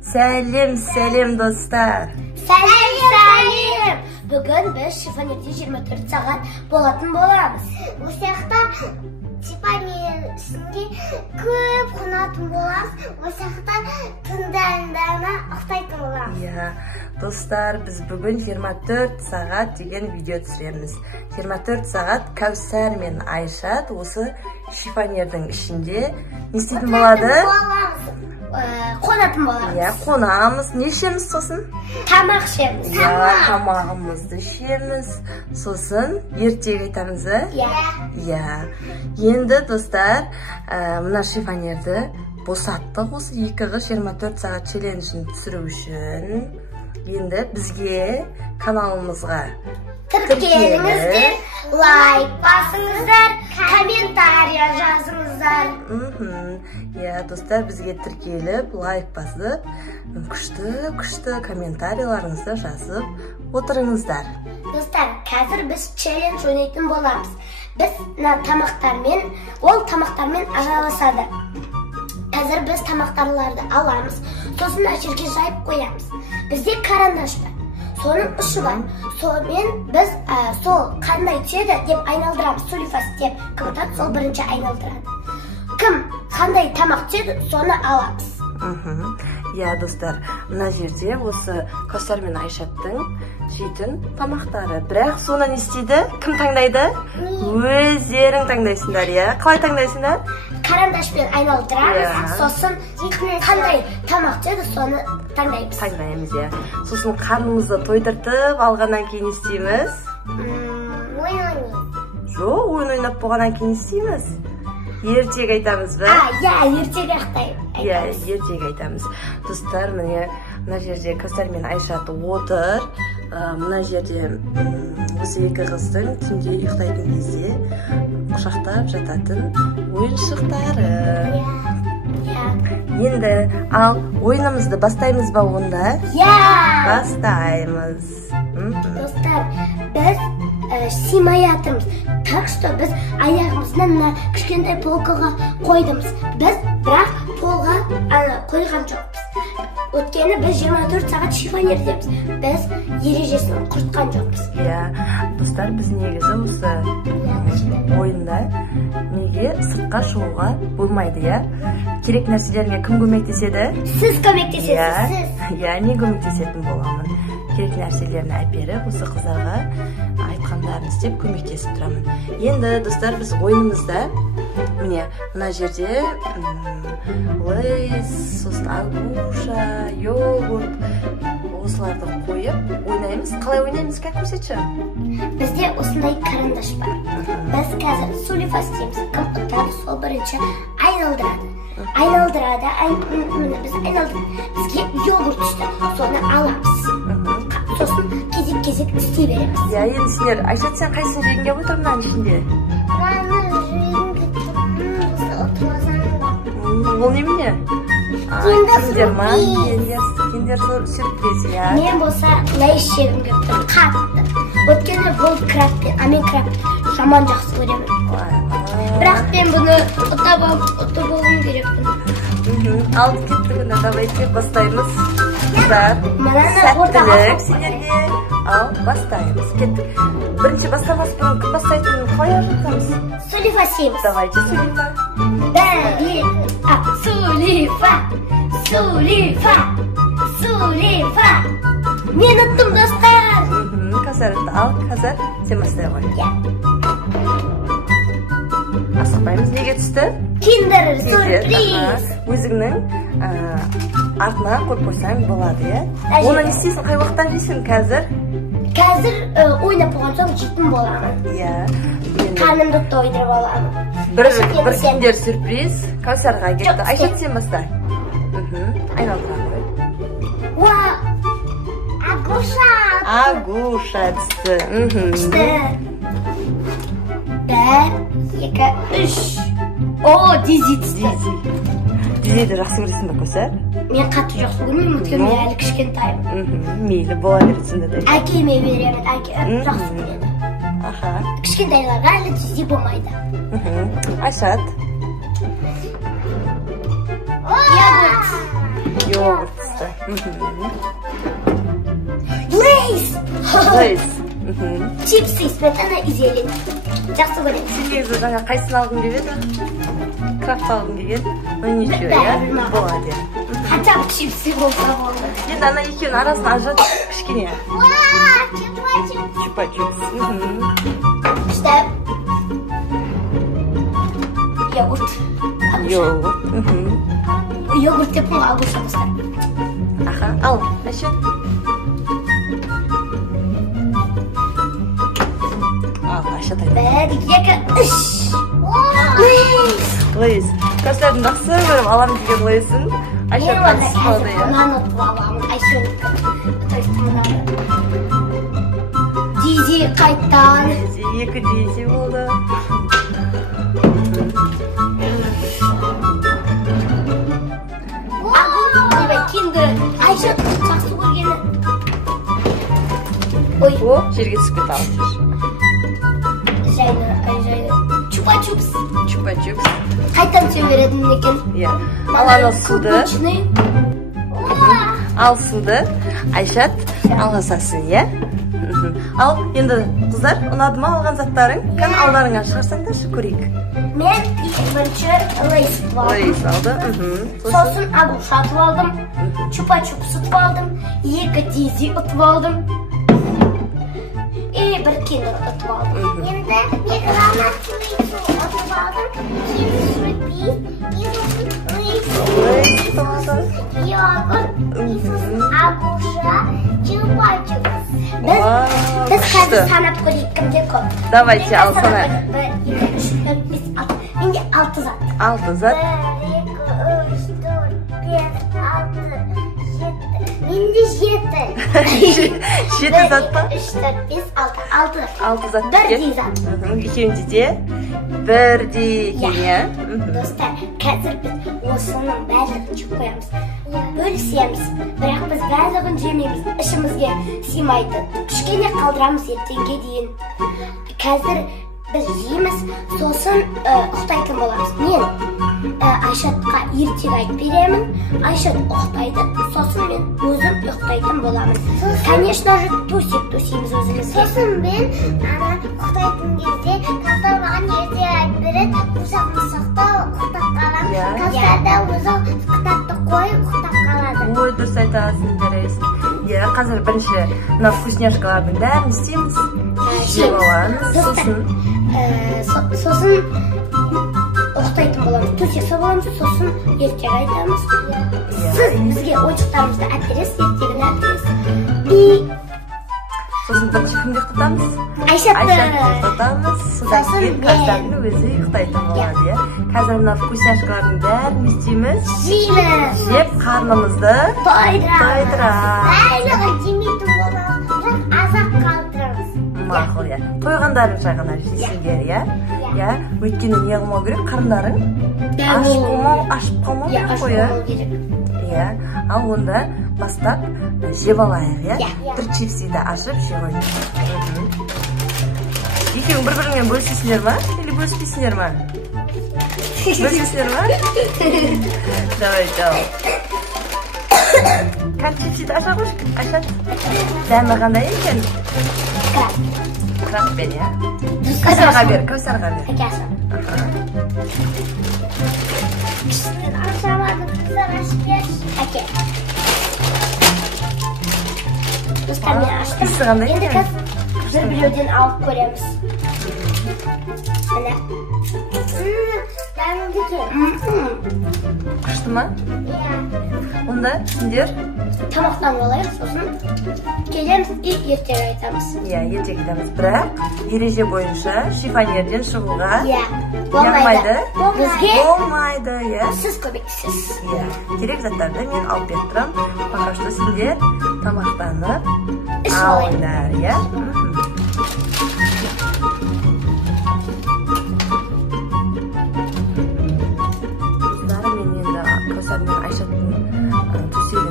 Сәлем достар. Сәлем. Бүгін біз шифонерде 24 сағат болатын боламыз. Осы жақта шифонерде көп қонатын боламыз. Осы жақта тыңдарына ұқсайтын боламыз. Иә, достар, біз бүгін 24 сағат деген видео түсіреміз. 24 сағат Кәусар мен Айшат осы шифонердің ішінде не істейтін болады? Қонатын боламыз. Иә, қонамыз. Не ішеміз сосын? Тамақ ішеміз. Тамағымызды ішеміз. Сосын ертең айтамыз, Иә. Иә. Енді достар, мына шифонерді босаттық осы 2-24 сағат челленджін түсіру үшін. Енді бізге каналымызға Тіркеліңіздер, лайк басыңыздар, комментария жазыңыздар. Иә, достар, бізге тіркеліп, лайк басып, күшті комментарияларыңызды жазып отырыңыздар. Достар, қазір біз челлендж ойнайтын боламыз. Біз тамақтармен, ол тамақтармен ажырасады. Қазір біз тамақтарларды аламыз, сосын жерге жайып қоямыз. Бізде карандаш бар. Соның ұшы бар. Сонымен біз сол қандай түседі деп айналдырамыз. Сулифас деп кім ұтады, сол бірінші айналдырады. Кім қандай тамақ түседі, соны аламыз. Иә, достар, мына жерде осы Кәусар мен Айшаттың жейтін тамақтары. Бірақ соны не істейді? Кім таңдайды? Өздерің таңдайсыңдар, иә? Қалай таңдайсыңдар? Карандашпен айналдырамыз, сосын қандай тамақ түседі, соны таңдаймыз. Таңдаймыз, иә. Сосын қарнымызды тойдыртып алғаннан кейін не істейміз? Жоқ, ойын ойнап болғаннан кейін не істейміз? Ертең айтамыз ба? Иә, ертең айтамыз. Иә, ертең айтамыз. Достар, мына жерде Кәусар мен Айшат отыр. Мына жерде осы екі қыздың түнде ұйықтайтын кезде құшақтап жататын ойыншықтары. Енді ал ойынымызды бастаймыз ба онда? Иә! Бастаймыз. Достар, біз симай атырмыз. Так что біз аяғымызды мына кішкентай полкаға қойдымыз. Біз бірақ полға қойған жоқпыз. Өткені біз 24 сағат шифонердеміз. Біз ережесін құртқан жоқпыз. Иә, достар, біз негізі осы ойында неге сыртқа шығуға болмайды, иә? Керек нәрселерге кім көмектеседі? Сіз көмектесесіз. Иә, не көмектесетін боламын. Керек нәрселерін әперіп, осы қыздарға айтқандарын істеп көмектесіп тұрамын. Енді, достар, біз ойынымызда міне, мына жерде лейс, сосын агуша, йогурт осыларды қойып ойнаймыз. Қалай ойнаймыз, как көрсетші? Бізде осындай карандаш бар. Біз қазір сулифас дейміз. Кім ұтады, сол бірінші айналдырады. Біз айналдырады. Бізге йогурт түсті. Соны аламыз. Сосын кезек істей береміз. Иә, енді сендер, Айшат, сен қайсын жегенге отыр мынаның ішінде? Ол немене? Киндер сюрприз, иә. Мен болса лейс жегім келіп тұр, қатты. Өткені бұл крабпен, мен краб жаман жақсы көремін. Бірақ мен бұны ұтып болғым керекпін. Алып кеттік, давайте бастаймыз. Сәттілік сендерге. Ал, бастаймыз. Кеттік. Бірінші бастамас бұрын кім бастайтынын қалай ажыратамыз? Сулифас дейміз. Давайте, Сулифа. Сулифа. Мен ұттым, достар. Кәусар ұтты. Ал, Кәусар, сен бастай ғой. Иә. Асықпаймыз, неге түсті? Киндер сюрприз. Өзіңнің артына қойып қойсаң болады, иә? Оны не істейсің, қай уақыттан жейсің қазір? Қазір ойнап болған соң жейтін боламын. Иә. Қарнымды тойдырып аламын. Бір киндер сюрприз Кәусарға кетті. Айшат, сен баста. Айналдыра қой. Агуша түсті. Түсті. 1, 2, 3. О, дизи түсті. Дизиді жақсы көресің бе, Кәусар? Мен қатты жақсы көрмеймін, өйткені мен әлі кішкентаймын. Мейлі, бола бересің де. Әкеме беремін, әкем жақсы көреді. Кішкентайларға әлі дизи болмайды. Айшат. Йогурт. Йогурт. Yaxşı. Lays. Lays. Чипсы сметана и зелень. Жақсы көремін. Сіз жаңа қайсысын алғың келеді? Крафт алғың келген? Ну ничего, я? Болады. Хотя бы чипсы болса болды. Енді ана екеуінің арасын ажыратып кішкене. Чупа-чупс. Чупа-чупс. İşte yoğurt. Йогурт. Yoğurt yapımı almışsınızlar. Аха, ал, Айша. Ал, Айша тай. Bir, iki, üç. Лейс. Көздердің жақсы көріп аламын деген Лейсін. Айша қатысып қалды, я. Мынаны ұтып аламын. Айшанікі. То есть мынаны. Дизи қайттан. Екі дейсі болды. Киндер. Айша жақсы көргені. Ой. О, жерге түсіп кетті алып жүр. Жайлы. Чупа-чупс. Чупа-чупс. Қайттан түсе беретін екен. Иә. Ал ана суды. Ал суды. Айшат алғасасын, иә? Ал, енді қыздар, ұнады ма алған заттарың? Кән алдарыңа шығарсаңдаршы көрейік. Мен бірінші Лейс алdım. Лейс алды. Сосын агуша ұтып алдым. Чупа-чупс ұтып алдым. Екі дизи ұтып алдым. Bir киндер ұтып алдым. Енді мен гранат Лейсу ұтып алдым. Лейс алды. Йогурт, агуша, чупа-чупс. Біз қазір санап көрейік кімде көп. Давайте, ал сана. 1, 2, 3, 4, 5, 6. Менде 6 зат. 6 зат. 1, 2, 3, 4, 5, 6, 7. Менде 7. 7 зат па? 3, 4, 5, 6. 6 зат. Бірдей зат. Екеуінде де бірдей екен, иә? Достар, қазір біз осының барлығын жеп қоямыз. Бөлісеміз, бірақ біз барлығын жемейміз, ішімізге сыймайды. Кішкене қалдырамыз ертеңге дейін. Қазір biz yeyimiz, so'sin uxtayotgan bo'lamiz. Men Ayshatga ertaga aytib beraman. Ayshat uxtaydi, so'sin men o'zim uxtayotgan bo'laman. Конечно же, tusiymiz o'zimizga. So'sin men ana uxtayotgan кезде Kasar mаған ertaga aytib beradi. Uxsaq-muxsaqda uxtab qolamiz. Kasarda o'zi kitobni qo'yib uxtab qoladi. Ой, дұрыс айтасың, Дәрес. Иә, қазір бірінші мына вкусняшкалардың бәрін істейміз. Жеп аламыз, сосын uxtayotgan bo'lamiz. To'shak so'ramamiz, so'sin ertaga aytamiz. Siz bizga o'yinchoqlarimizni olib berasiz, ertagini olib berasiz. So'sin birinchi kimga uxtatamiz? Ayshatni uxtatamiz. So'dan keyin Kasarning o'zi uxtayotgan bo'ladi, ya. Қазір мына вкусняшкалардың бәрін істейmiz. Жеп қарнымызды тойдырамыз. Барлығы жемейтін боламыз, бірақ азап қалдырамыз. Мақұл, иә. Тойғандарынша ғана жейсіңдер, иә? Иә, өйткені не қылмау керек, қарындарың ашып қалмау керек қой, иә? Иә, ал онда бастап жеп алайық, иә? Бір чипсиді ашып жеп алайық. Екеуің бір-біріңмен бөлісесіңдер ма? Или бөліспейсіңдер ма? Бөлісесіңдер ма? Давай. Kan чипсиді аша қойшы, Айшат. Дәмі қандай екен? Крабпен, иә? Кәусарға бер. Әкесі. Кішінен ашамадым, қыздар ашып берші. Әке. Достар, мен аштым. Иісі қандай Енді екен? бір-біреуден алып көреміз. Міне. Дәмді екен. Күшті ма? Иә. Онда сендер? Тамақтанып алайық, сосын келеміз и ертең айтамыз. Иә, ертең айтамыз. Бірақ ереже бойынша шифонерден шығуға Болмайды. Бізге болмайды, иә. Сіз көмектесесіз. Иә, керек заттарды мен алып беріп тұрам. Пока что сендер тамақтанып алыңдар, иә.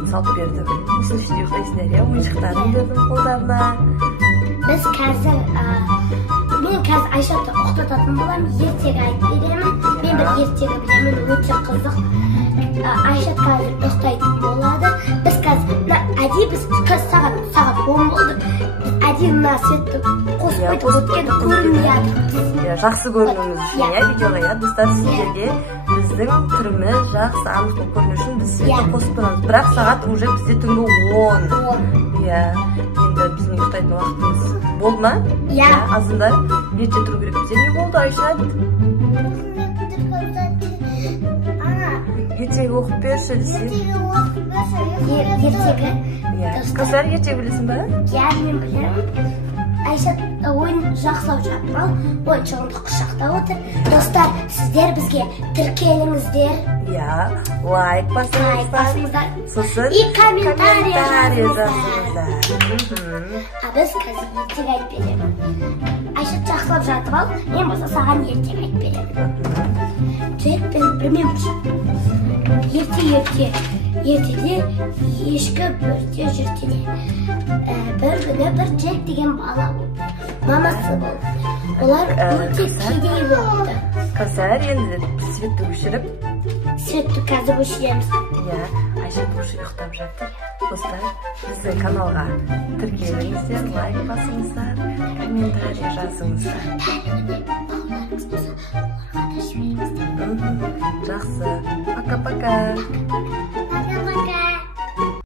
Салып бердім. Осының ішінде ұйықтайсыңдар, иә? Ойыншықтарын бердім қолдарына. Мен қазір Айшатты ұйықтататын боламын, ертегі айтып беремін. Мен бір ертегі білемін, өте қызық. Айшат қазір ұйықтайтын болады. Біз өтіп кеткен көрінмей жатыр. Жақсы көрінуіміз үшін видеоға достар, сіздерге біздің түріміз жақсы анық болып көріну үшін біз светті қосып тұрамыз. Бірақ сағат уже бізде түнгі 10. Енді біздің ұйықтайтын уақытымыз болды ма? Азында ерте тұру керек. Бізде не болды, Айша? Ертегі оқып берші десе. Ертегі. Кәусар, ертегі білесің ба? Мен білемін. Айша ойын жақсылап жатыр. Ойыншығымды құшақтап отыр. Достар, сіздер бізге тіркеліңіздер. Лайк басыңыздар. Сосын комментарий жазыңыздар. Біз қазір ертегі айтып беремін. Айша жақсылап жатып ал, мен болса саған ертегі айтып беремін. Джекпен бірмен ертеде ешкі бөрте жүртеді. Бір күні бір Джек деген бала болды. Мамасы болды. Олар өте кедей болды. Кәусар, енді светті өшіріп. Светті қазір өшіреміз. Айша уже ұйықтап жатыр. Достар, біздің каналға тіркеліңіздер, лайк басыңыздар, комментарий жазыңыздар. Жақсы. Пока-пока.